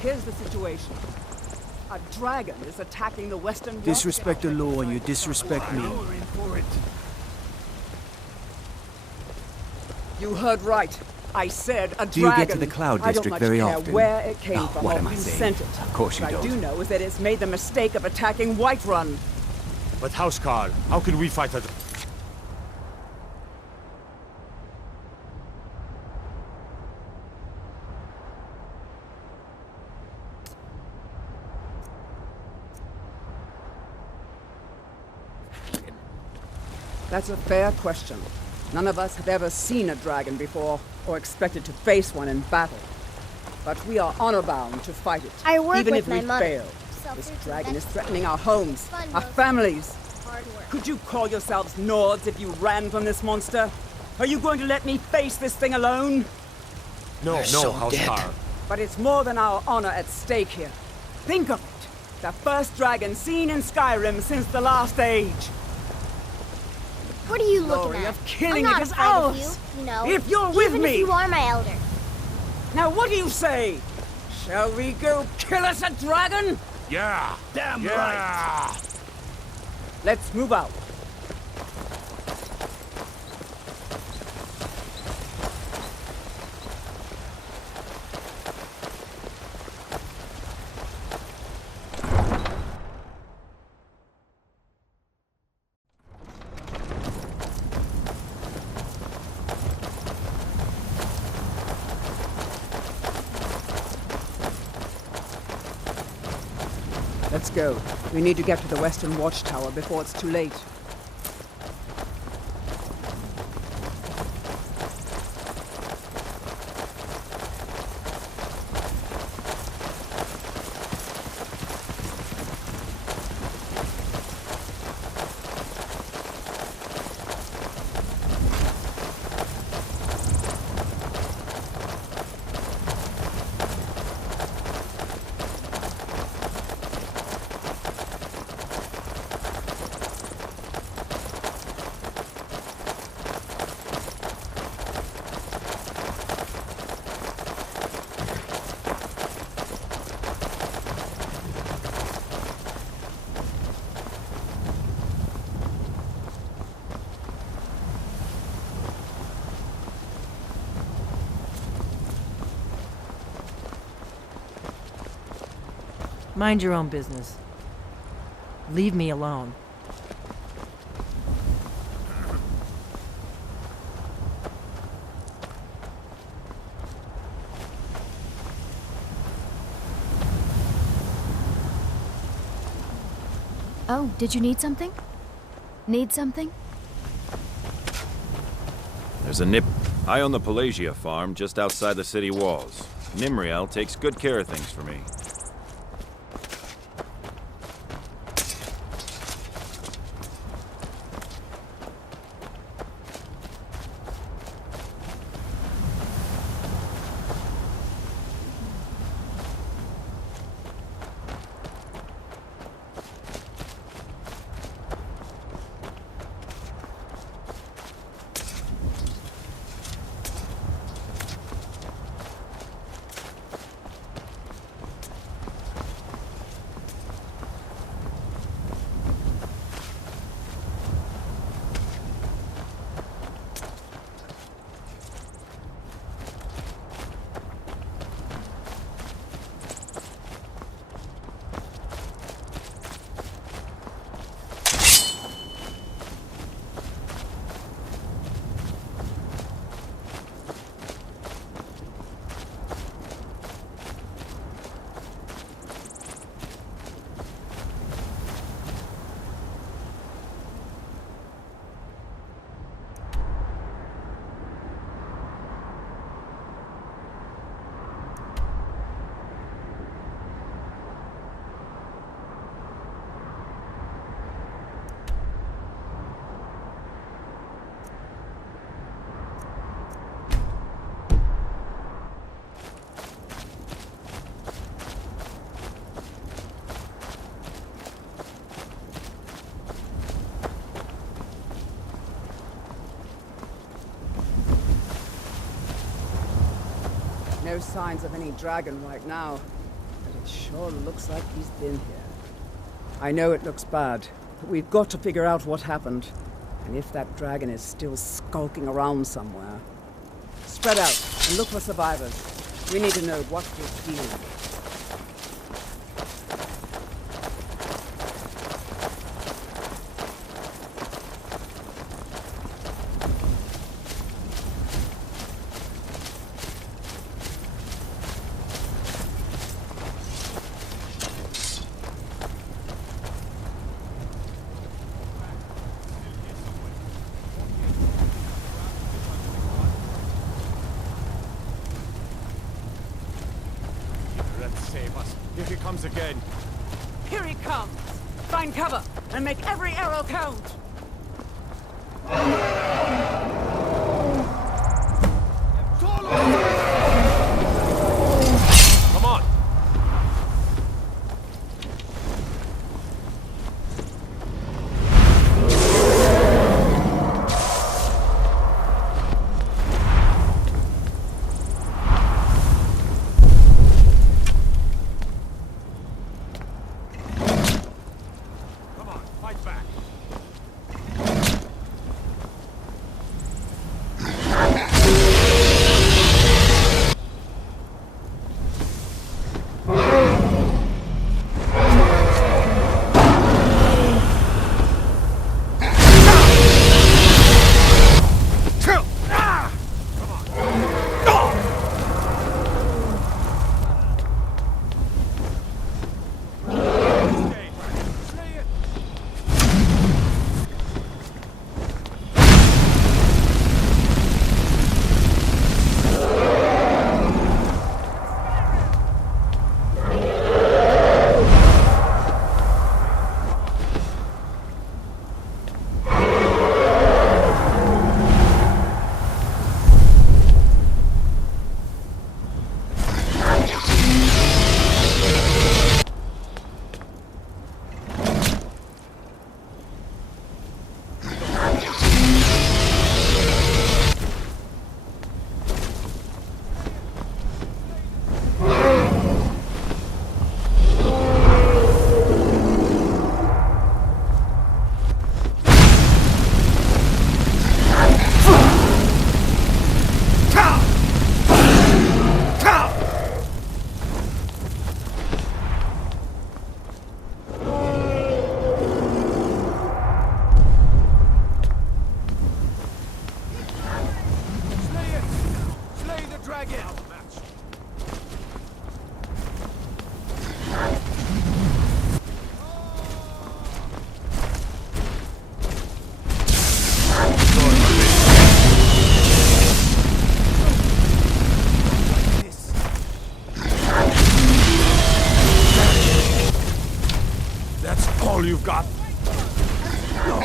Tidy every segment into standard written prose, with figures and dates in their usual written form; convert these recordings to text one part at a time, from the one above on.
Here's the situation. A dragon is attacking the western watch. Disrespect the law and you disrespect me. You heard right. I said a dragon. Do you get to the Cloud District very I don't much often? care where it came from what or am I who saying? sent it. Of course you What don't. I do know is that it's made the mistake of attacking Whiterun. But Housecarl, how can we fight a... That's a fair question. None of us have ever seen a dragon before, or expected to face one in battle. But we are honor-bound to fight it, I work even with if my we mother. fail. This Self-care dragon is best. threatening our homes, Fun, our mostly. families. Hard work. Could you call yourselves Nords if you ran from this monster? Are you going to let me face this thing alone? No, Housecarl. But it's more than our honor at stake here. Think of it. The first dragon seen in Skyrim since the Last Age. What are you Glory looking at? of killing I'm not it is afraid of ours. you know. If you're with Even me. if you are my elder. Now what do you say? Shall we go kill us a dragon? Yeah! Damn Yeah! Let's move out. Let's go. We need to get to the Western Watchtower before it's too late. Mind your own business. Leave me alone. Oh, did you need something? Need something? There's a nip. I own the Pelagia farm just outside the city walls. Nimriel takes good care of things for me. No signs of any dragon right now. It sure looks like he's been here. I know it looks bad, but we've got to figure out what happened. And if that dragon is still skulking around somewhere. Spread out and look for survivors. We need to know what we're dealing with. Save us. If he comes again. Here he comes! Find cover and make every arrow count! Come on! Come on, fight back! That's all you've got? No.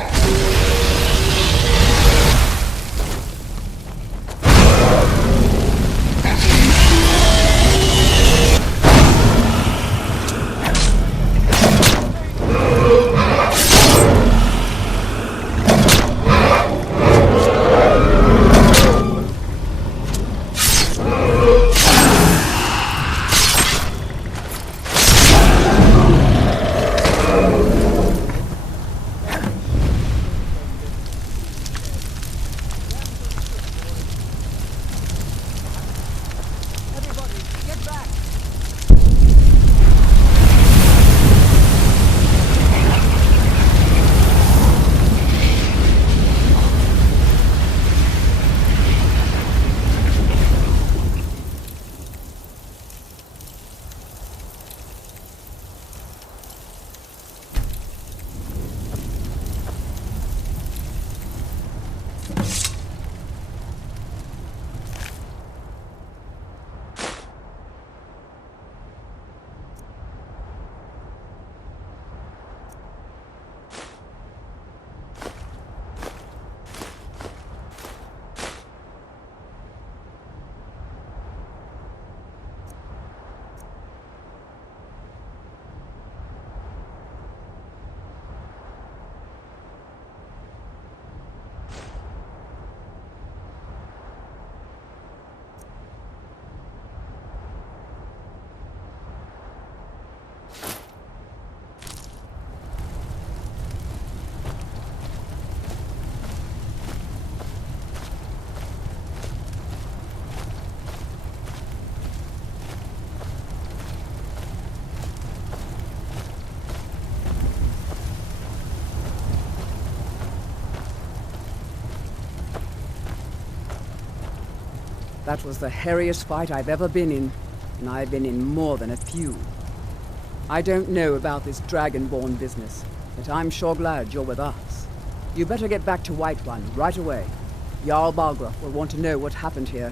That was the hairiest fight I've ever been in, and I've been in more than a few. I don't know about this Dragonborn business, but I'm sure glad you're with us. You better get back to White One right away. Jarl Balgruuf will want to know what happened here.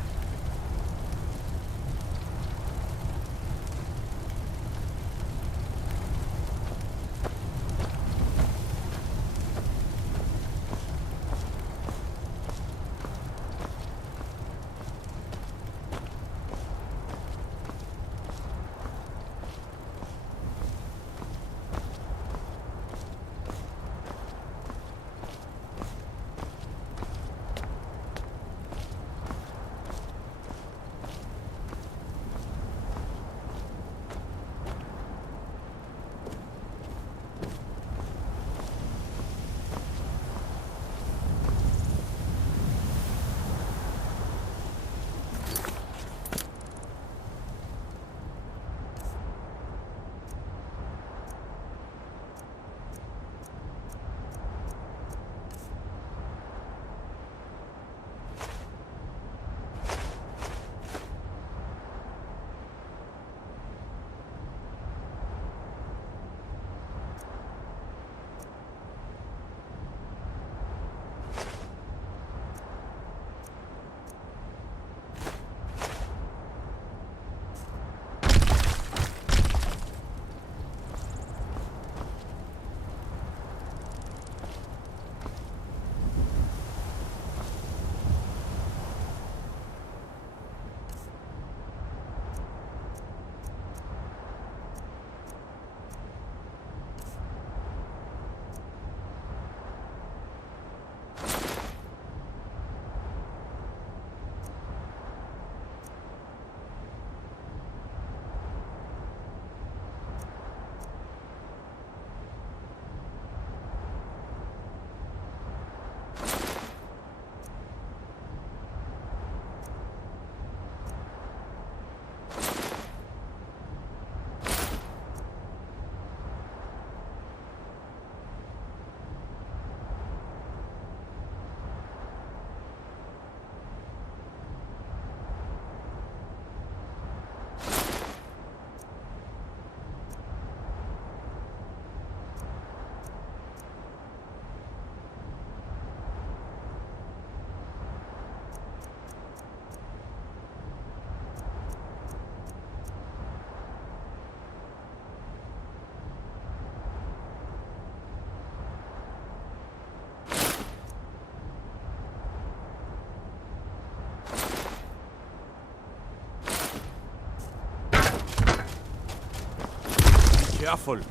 Careful.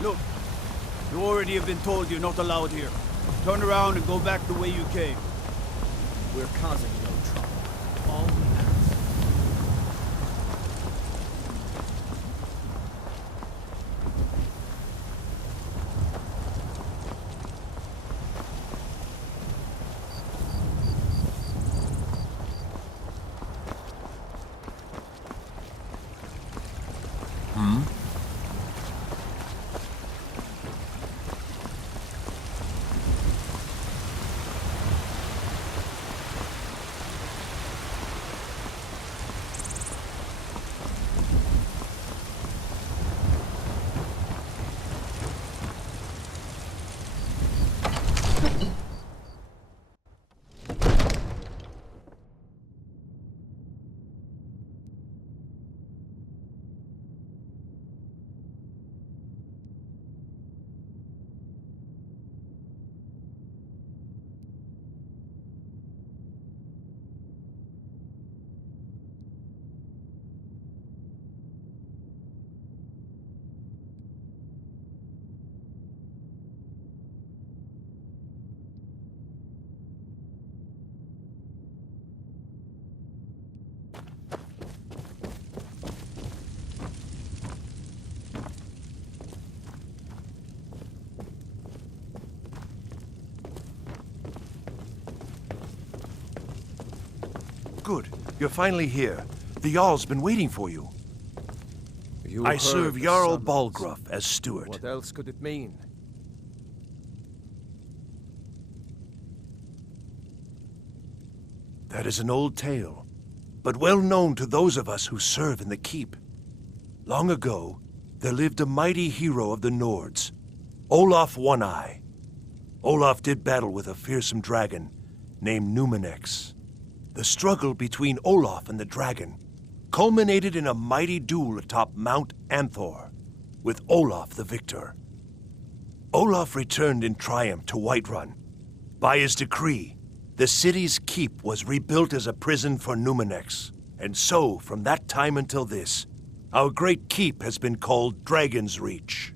Look, you already have been told you're not allowed here. Turn around and go back the way you came. We're causing no trouble. All we ask. Good. You're finally here. The Jarl's been waiting for you. You I heard serve the Jarl summons. Balgruuf as steward. What else could it mean? That is an old tale, but well known to those of us who serve in the keep. Long ago, there lived a mighty hero of the Nords, Olaf One-Eye. Olaf did battle with a fearsome dragon named Numenex. The struggle between Olaf and the dragon culminated in a mighty duel atop Mount Anthor, with Olaf the victor. Olaf returned in triumph to Whiterun. By his decree, the city's keep was rebuilt as a prison for Numenex. And so, from that time until this, our great keep has been called Dragon's Reach.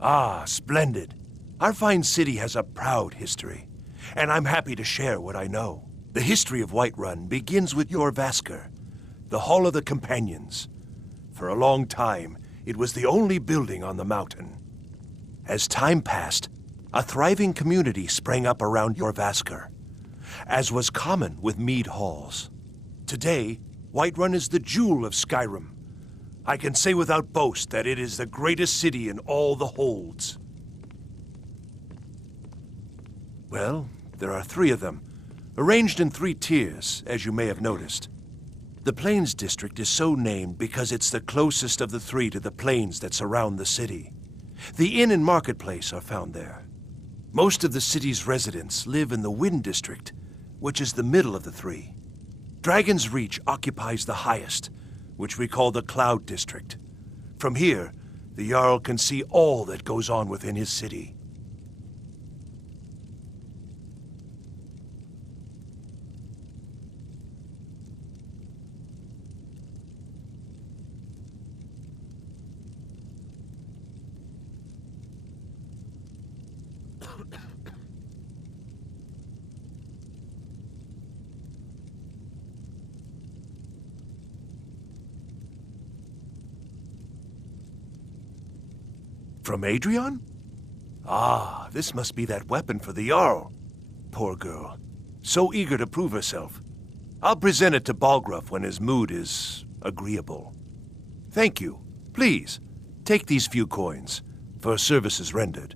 Ah, splendid. Our fine city has a proud history, and I'm happy to share what I know. The history of Whiterun begins with Jorrvaskr, the Hall of the Companions. For a long time, it was the only building on the mountain. As time passed, a thriving community sprang up around Jorrvaskr, as was common with mead halls. Today, Whiterun is the jewel of Skyrim. I can say without boast that it is the greatest city in all the Holds. Well, there are 3 of them, arranged in 3 tiers, as you may have noticed. The Plains District is so named because it's the closest of the 3 to the plains that surround the city. The inn and marketplace are found there. Most of the city's residents live in the Wind District, which is the middle of the 3. Dragon's Reach occupies the highest, which we call the Cloud District. From here, the Jarl can see all that goes on within his city. From Adrian? Ah, this must be that weapon for the Jarl. Poor girl. So eager to prove herself. I'll present it to Balgruuf when his mood is agreeable. Thank you. Please, take these few coins for services rendered.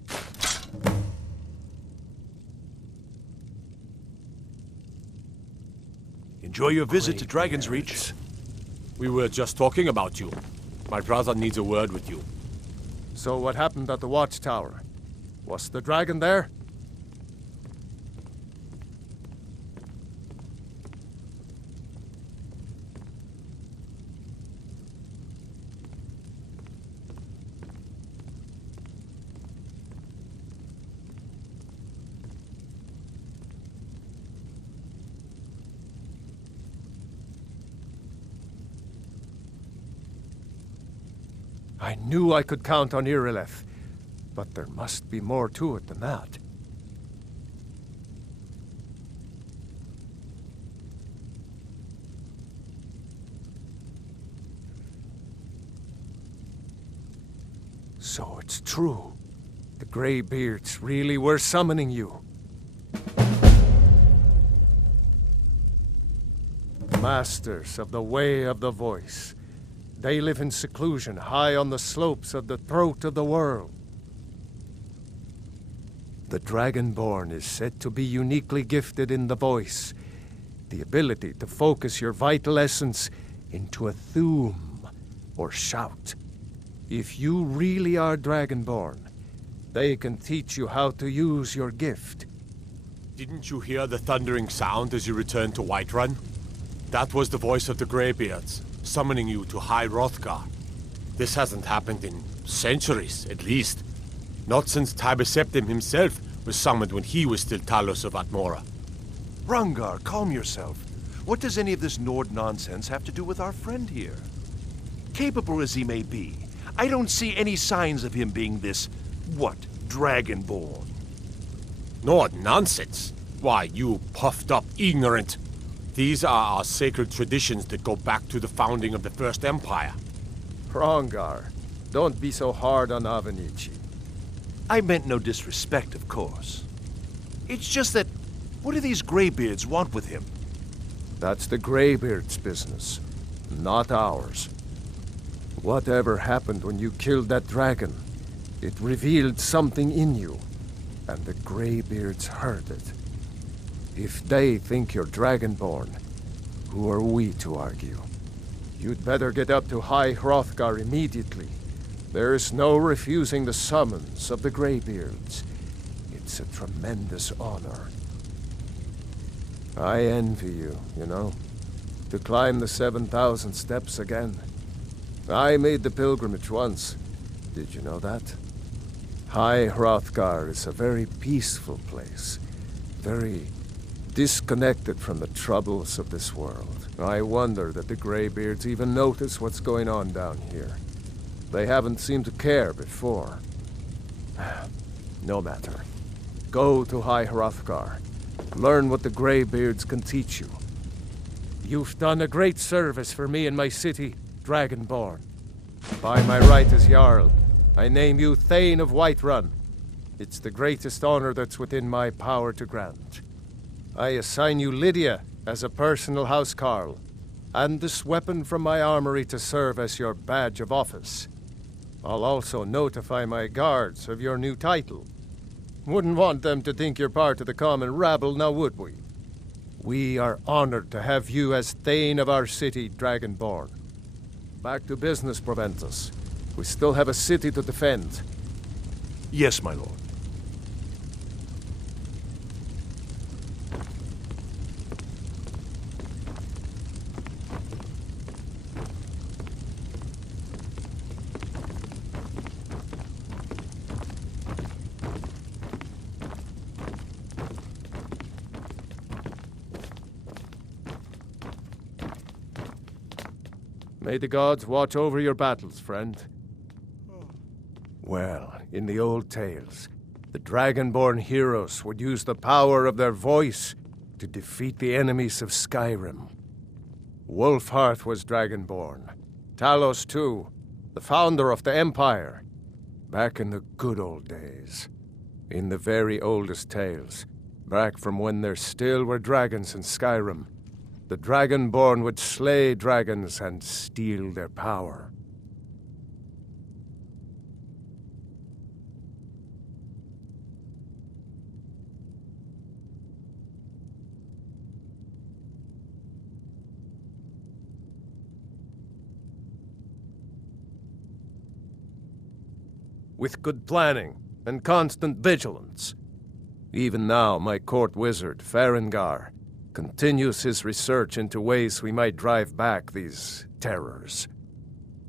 Enjoy your visit to Dragon's Reach. We were just talking about you. My brother needs a word with you. So what happened at the watchtower? Was the dragon there? I knew I could count on Irileth, but there must be more to it than that. So it's true. The Greybeards really were summoning you. Masters of the Way of the Voice. They live in seclusion high on the slopes of the throat of the world. The Dragonborn is said to be uniquely gifted in the voice, the ability to focus your vital essence into a Thu'um, or shout. If you really are Dragonborn, they can teach you how to use your gift. Didn't you hear the thundering sound as you returned to Whiterun? That was the voice of the Greybeards, summoning you to High Hrothgar. This hasn't happened in centuries, at least. Not since Tiber Septim himself was summoned when he was still Talos of Atmora. Hrongar, calm yourself. What does any of this Nord nonsense have to do with our friend here? Capable as he may be, I don't see any signs of him being this, Dragonborn. Nord nonsense? Why, you puffed up ignorant. These are our sacred traditions that go back to the founding of the First Empire. Hrongar, don't be so hard on Avenici. I meant no disrespect, of course. It's just that, what do these Greybeards want with him? That's the Greybeards' business, not ours. Whatever happened when you killed that dragon, it revealed something in you, and the Greybeards heard it. If they think you're Dragonborn, who are we to argue? You'd better get up to High Hrothgar immediately. There's no refusing the summons of the Greybeards. It's a tremendous honor. I envy you, you know, to climb the 7,000 steps again. I made the pilgrimage once. Did you know that? High Hrothgar is a very peaceful place. Very disconnected from the troubles of this world. I wonder that the Greybeards even notice what's going on down here. They haven't seemed to care before. No matter. Go to High Hrothgar. Learn what the Greybeards can teach you. You've done a great service for me and my city, Dragonborn. By my right as Jarl, I name you Thane of Whiterun. It's the greatest honor that's within my power to grant. I assign you Lydia as a personal housecarl, and this weapon from my armory to serve as your badge of office. I'll also notify my guards of your new title. Wouldn't want them to think you're part of the common rabble, now would we? We are honored to have you as Thane of our city, Dragonborn. Back to business, Proventus. We still have a city to defend. Yes, my lord. May the gods watch over your battles, friend. Well, in the old tales, the Dragonborn heroes would use the power of their voice to defeat the enemies of Skyrim. Wolfhearth was Dragonborn. Talos, too, the founder of the Empire. Back in the good old days. In the very oldest tales, back from when there still were dragons in Skyrim, the Dragonborn would slay dragons and steal their power. With good planning and constant vigilance. Even now, my court wizard, Farengar, continues his research into ways we might drive back these terrors.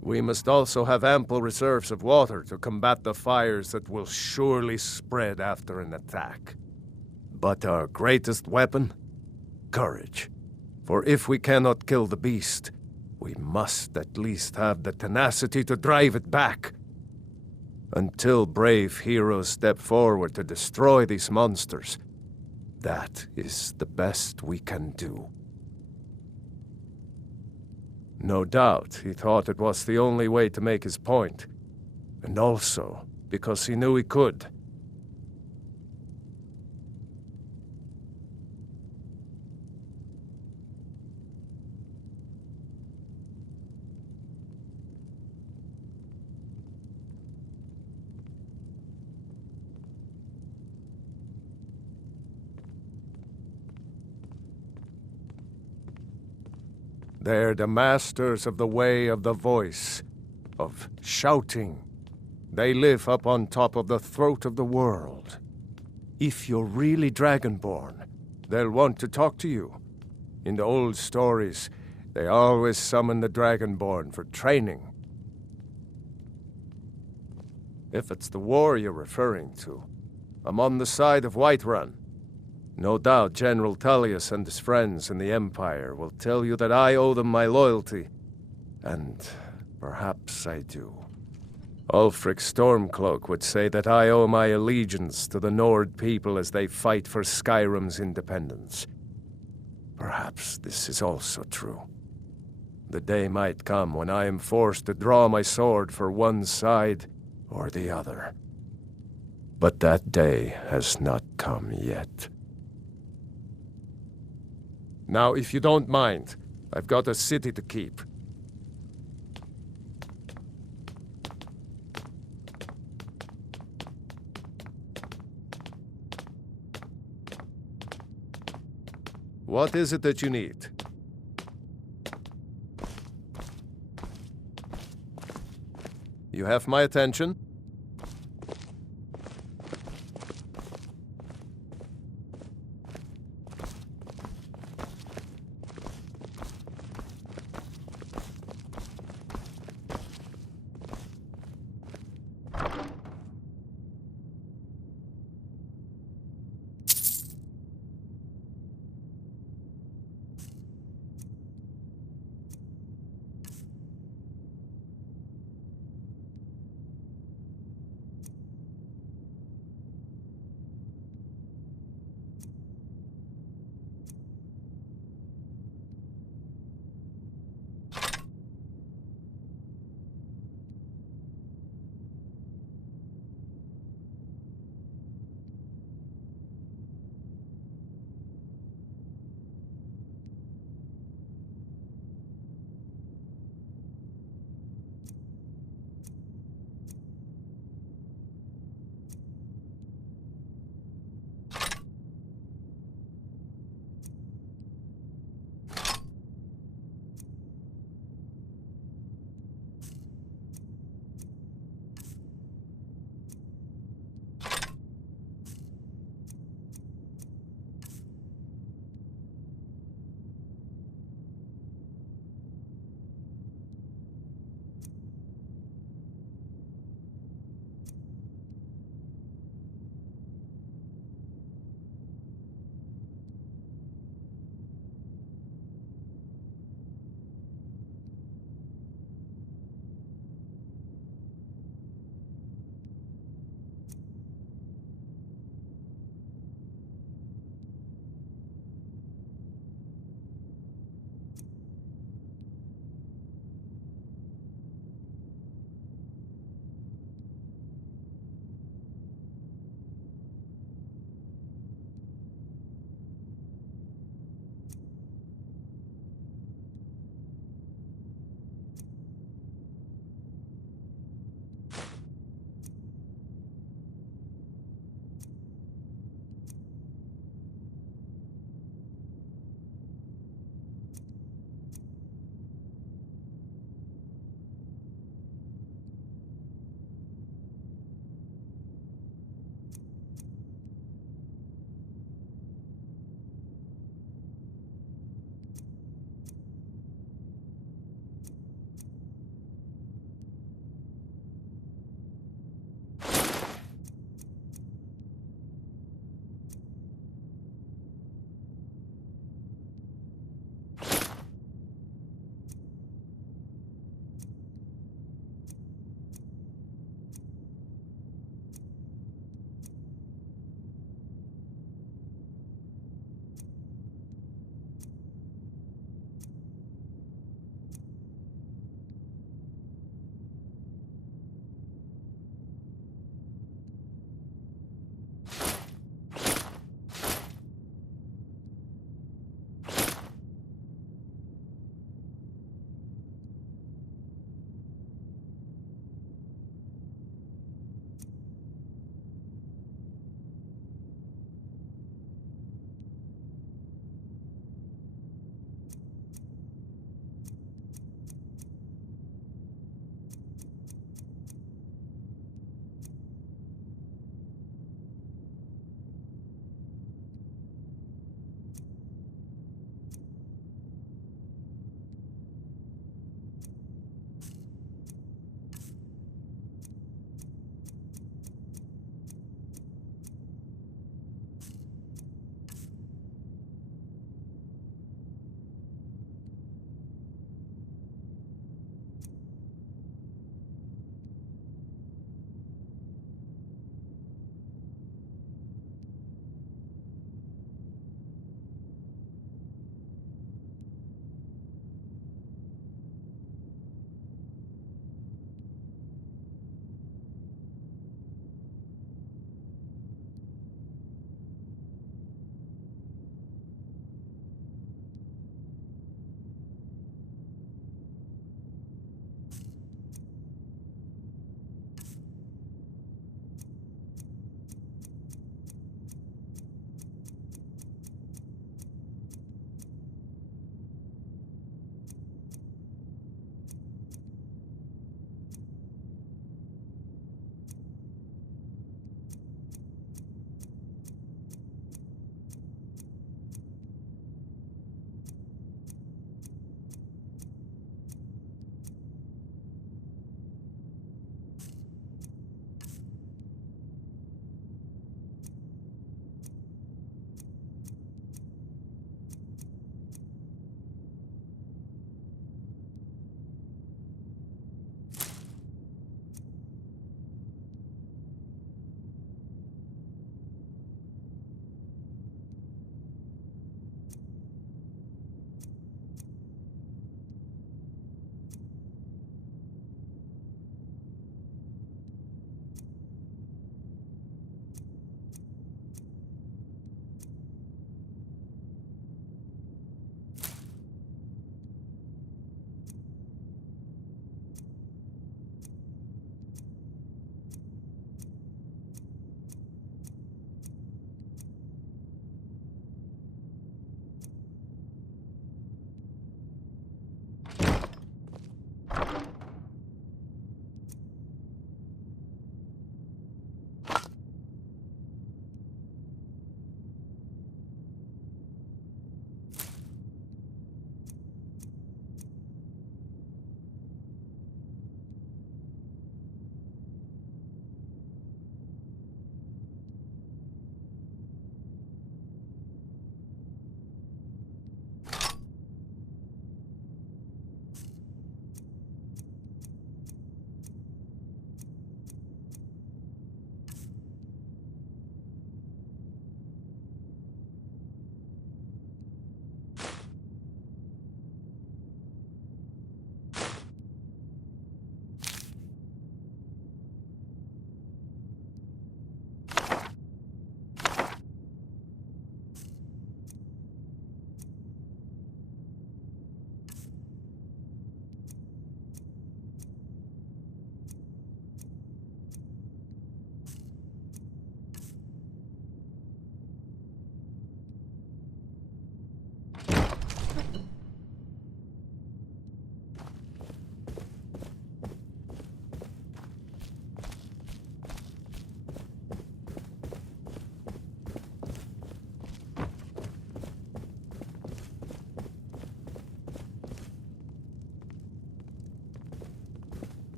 We must also have ample reserves of water to combat the fires that will surely spread after an attack. But our greatest weapon? Courage. For if we cannot kill the beast, We must at least have the tenacity to drive it back. Until brave heroes step forward to destroy these monsters, that is the best we can do. No doubt he thought it was the only way to make his point, and also because he knew he could. They're the masters of the way of the voice, of shouting. They live up on top of the throat of the world. If you're really Dragonborn, they'll want to talk to you. In the old stories, they always summon the Dragonborn for training. If it's the war you're referring to, I'm on the side of Whiterun. No doubt General Tullius and his friends in the Empire will tell you that I owe them my loyalty, and perhaps I do. Ulfric Stormcloak would say that I owe my allegiance to the Nord people as they fight for Skyrim's independence. Perhaps this is also true. The day might come when I am forced to draw my sword for one side or the other. But that day has not come yet. Now, if you don't mind, I've got a city to keep. What is it that you need? You have my attention.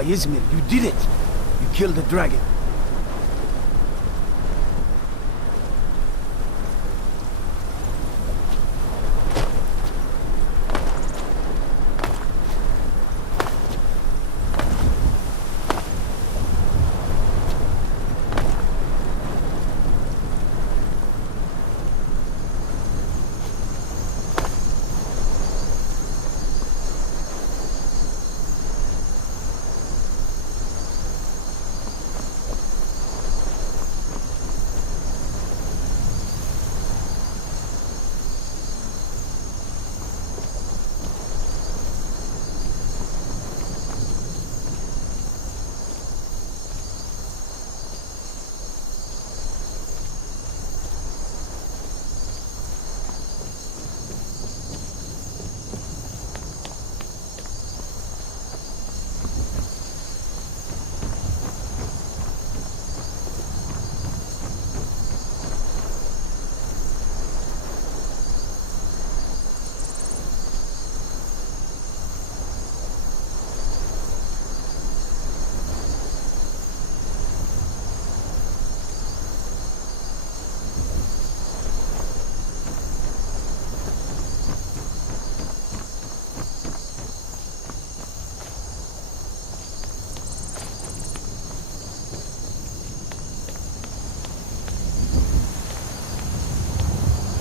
By Izmir, you did it! You killed the dragon.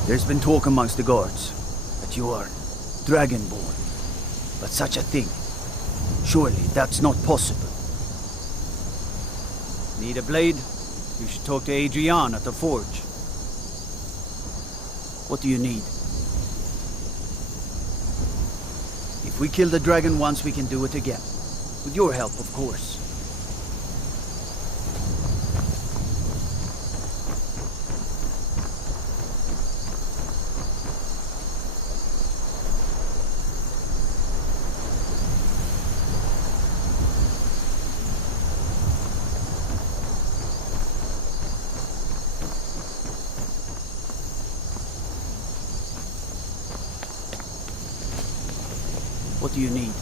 There's been talk amongst the guards that you are Dragonborn. But such a thing, surely that's not possible. Need a blade? You should talk to Adrian at the forge. What do you need? If we kill the dragon once, we can do it again. With your help, of course. What do you need?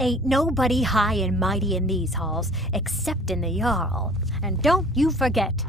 Ain't nobody high and mighty in these halls, except in the Jarl. And don't you forget.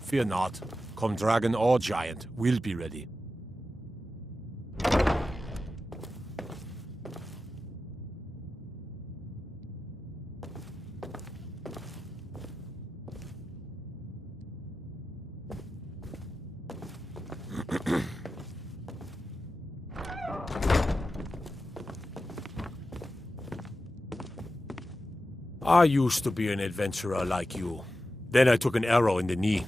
Fear not. Come dragon or giant, we'll be ready. I used to be an adventurer like you. Then I took an arrow in the knee.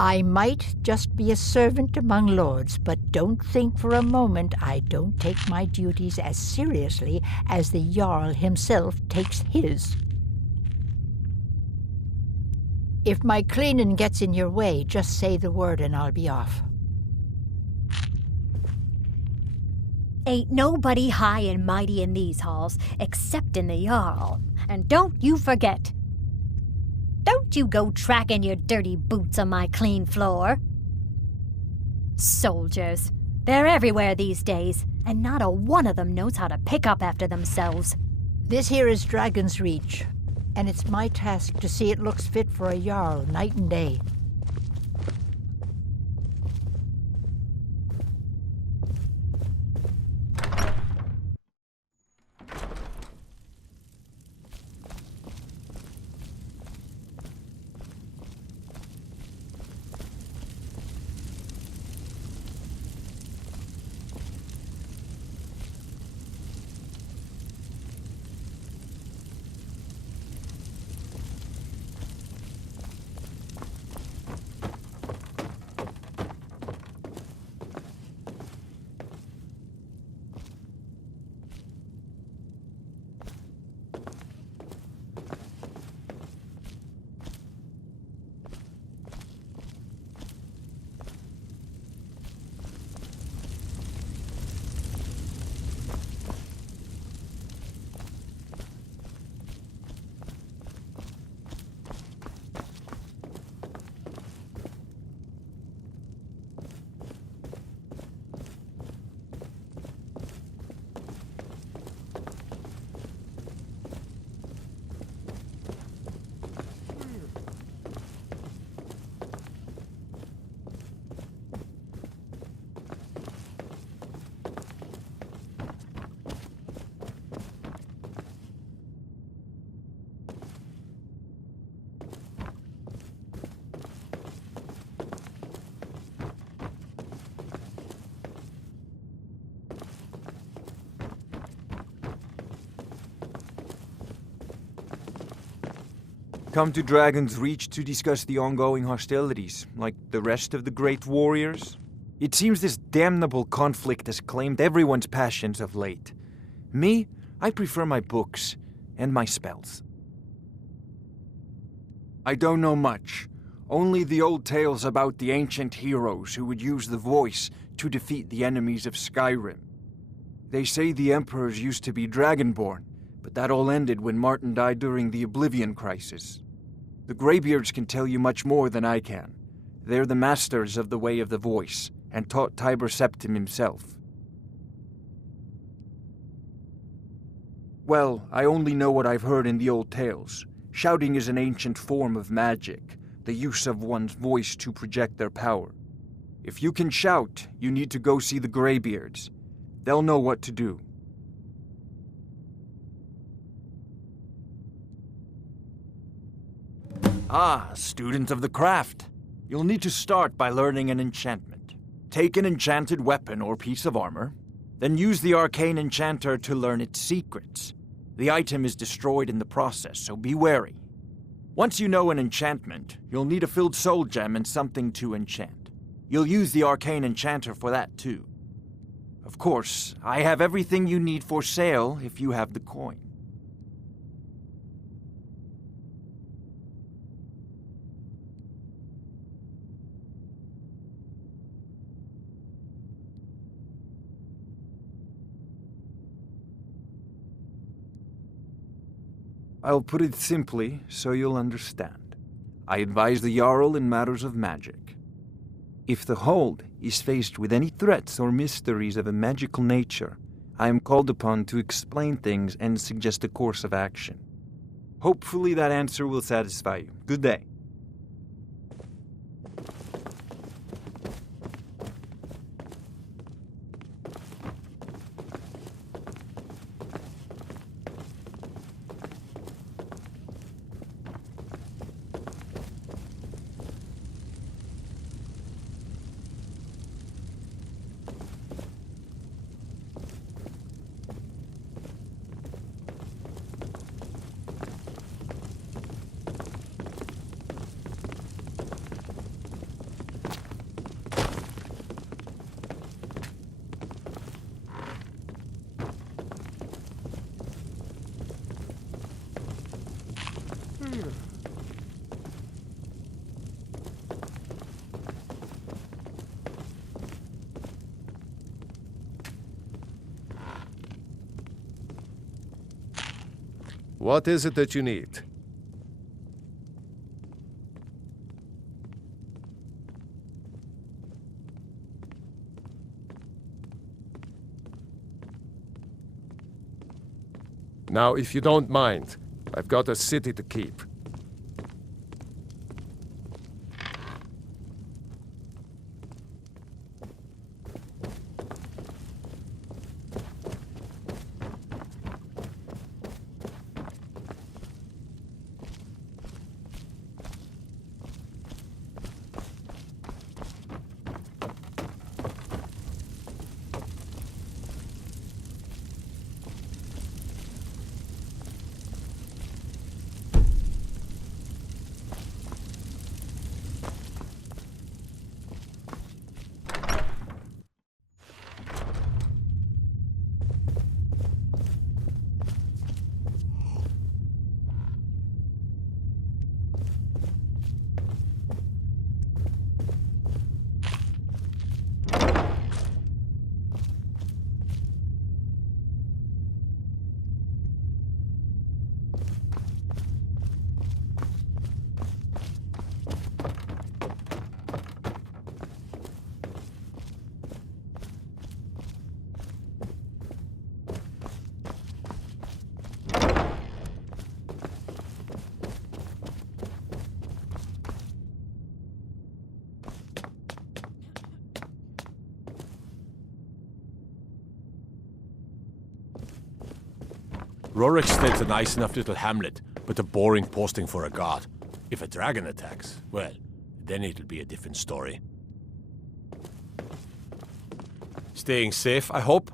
I might just be a servant among lords, but don't think for a moment I don't take my duties as seriously as the Jarl himself takes his. If my cleaning gets in your way, just say the word and I'll be off. Ain't nobody high and mighty in these halls, except in the Jarl. And don't you forget. Don't you go tracking your dirty boots on my clean floor. Soldiers. They're everywhere these days, and not a one of them knows how to pick up after themselves. This here is Dragon's Reach, and it's my task to see it looks fit for a Jarl night and day. Come to Dragon's Reach to discuss the ongoing hostilities, like the rest of the great warriors? It seems this damnable conflict has claimed everyone's passions of late. Me, I prefer my books and my spells. I don't know much. Only the old tales about the ancient heroes who would use the voice to defeat the enemies of Skyrim. They say the emperors used to be Dragonborn, but that all ended when Martin died during the Oblivion Crisis. The Greybeards can tell you much more than I can. They're the masters of the Way of the Voice, and taught Tiber Septim himself. Well, I only know what I've heard in the old tales. Shouting is an ancient form of magic, the use of one's voice to project their power. If you can shout, you need to go see the Greybeards. They'll know what to do. Ah, student of the craft. You'll need to start by learning an enchantment. Take an enchanted weapon or piece of armor, then use the arcane enchanter to learn its secrets. The item is destroyed in the process, so be wary. Once you know an enchantment, you'll need a filled soul gem and something to enchant. You'll use the arcane enchanter for that too. Of course, I have everything you need for sale if you have the coin. I'll put it simply so you'll understand. I advise the Jarl in matters of magic. If the Hold is faced with any threats or mysteries of a magical nature, I am called upon to explain things and suggest a course of action. Hopefully that answer will satisfy you. Good day. What is it that you need? Now, if you don't mind, I've got a city to keep. Rorikstead's a nice enough little hamlet, but a boring posting for a god. If a dragon attacks, well, then it'll be a different story. Staying safe, I hope?